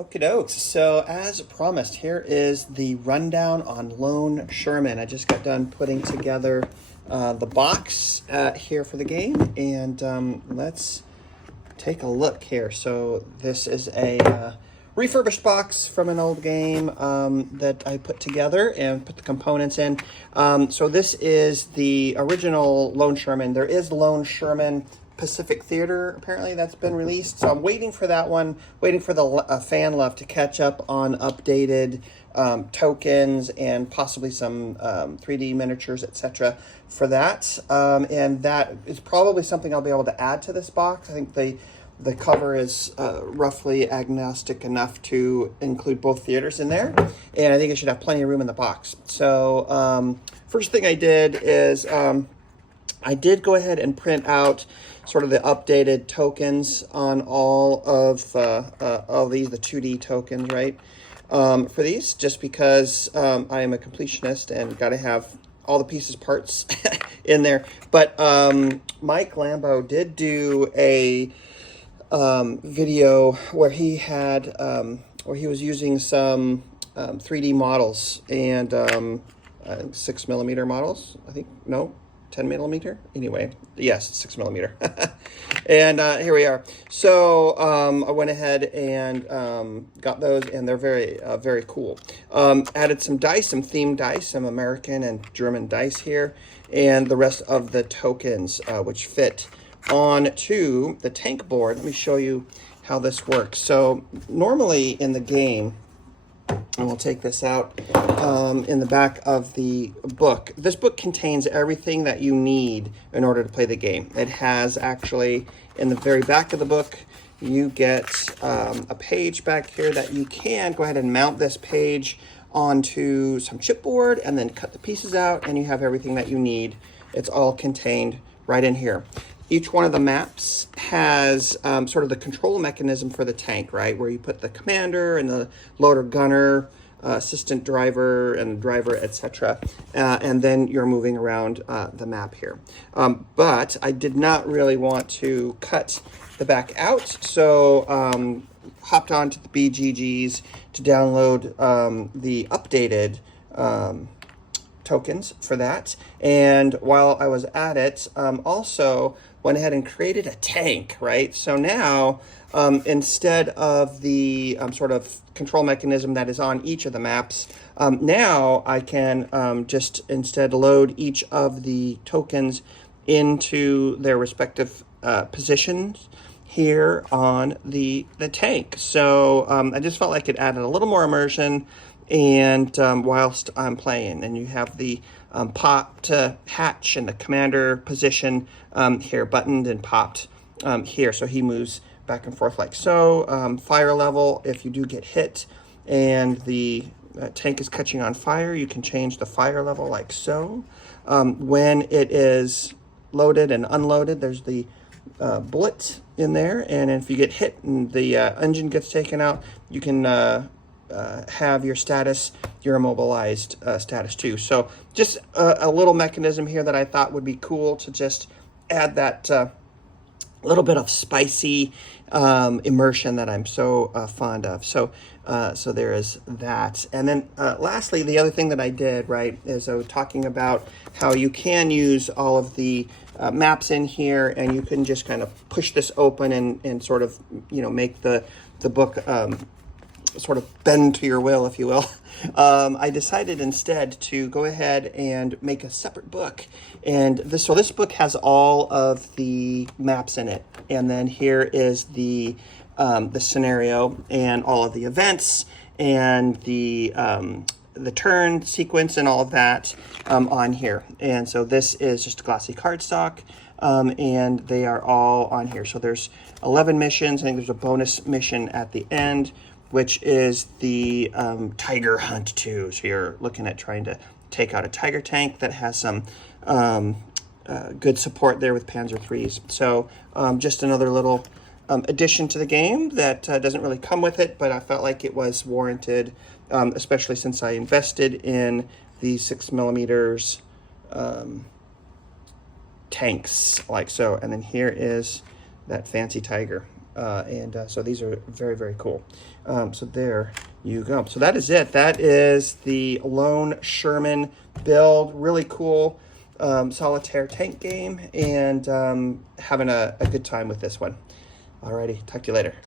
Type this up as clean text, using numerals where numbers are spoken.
Okie dokes. So, as promised, here is the rundown on Lone Sherman. I just got done putting together the box here for the game, and let's take a look here. So, this is a refurbished box from an old game that I put together and put the components in. So, this is the original Lone Sherman. There is Lone Sherman Pacific Theater, apparently that's been released. So I'm waiting for that one, waiting for the fan love to catch up on updated tokens and possibly some 3D miniatures, etc. for that. And that is probably something I'll be able to add to this box. I think the cover is roughly agnostic enough to include both theaters in there. And I think it should have plenty of room in the box. So first thing I did is I did go ahead and print out sort of the updated tokens on all of these, the 2D tokens, right? For these, just because I am a completionist and got to have all the pieces, parts in there. But Mike Lambo did do a video where he had, where he was using some 3D models and 6mm models, I think, no, 10mm. Anyway, yes, 6mm. And here we are. So I went ahead and got those, and they're very cool. Added some dice, some themed dice, some American and German dice here, and the rest of the tokens, which fit onto the tank board. Let me show you how this works. So normally in the game, and we'll take this out in the back of the book. This book contains everything that you need in order to play the game. It has actually, in the very back of the book, you get a page back here that you can go ahead and mount this page onto some chipboard and then cut the pieces out, and you have everything that you need. It's all contained right in here. Each one of the maps has sort of the control mechanism for the tank, right? Where you put the commander and the loader gunner, assistant driver and driver, etc. And then you're moving around the map here. But I did not really want to cut the back out, so hopped on to the BGGs to download the updated tokens for that. And while I was at it, also went ahead and created a tank, right? So now, instead of the sort of control mechanism that is on each of the maps, now I can just instead load each of the tokens into their respective positions here on the tank. So I just felt like it added a little more immersion and whilst I'm playing. And you have the popped hatch and the commander position here, buttoned and popped here, so he moves back and forth like so. Fire level, if you do get hit and the tank is catching on fire, you can change the fire level like so. When it is loaded and unloaded, there's the bullet in there, and if you get hit and the engine gets taken out, you can have your status, your immobilized status too. So just a little mechanism here that I thought would be cool to just add that little bit of spicy immersion that I'm so fond of. So so there is that. And then lastly, the other thing that I did, right, is I was talking about how you can use all of the maps in here, and you can just kind of push this open and sort of, you know, make the book sort of bend to your will, if you will. I decided instead to go ahead and make a separate book. And this book has all of the maps in it. And then here is the scenario and all of the events and the turn sequence and all of that on here. And so this is just a glossy cardstock, and they are all on here. So there's 11 missions. I think there's a bonus mission at the end, which is the tiger hunt too. So you're looking at trying to take out a tiger tank that has some good support there with Panzer IIIs. So just another little addition to the game that doesn't really come with it, but I felt like it was warranted, especially since I invested in the 6mm tanks like so. And then here is that fancy tiger. So these are very, very cool. So there you go. So that is it. That is the Lone Sherman build. Really cool solitaire tank game, and having a good time with this one. Alrighty, talk to you later.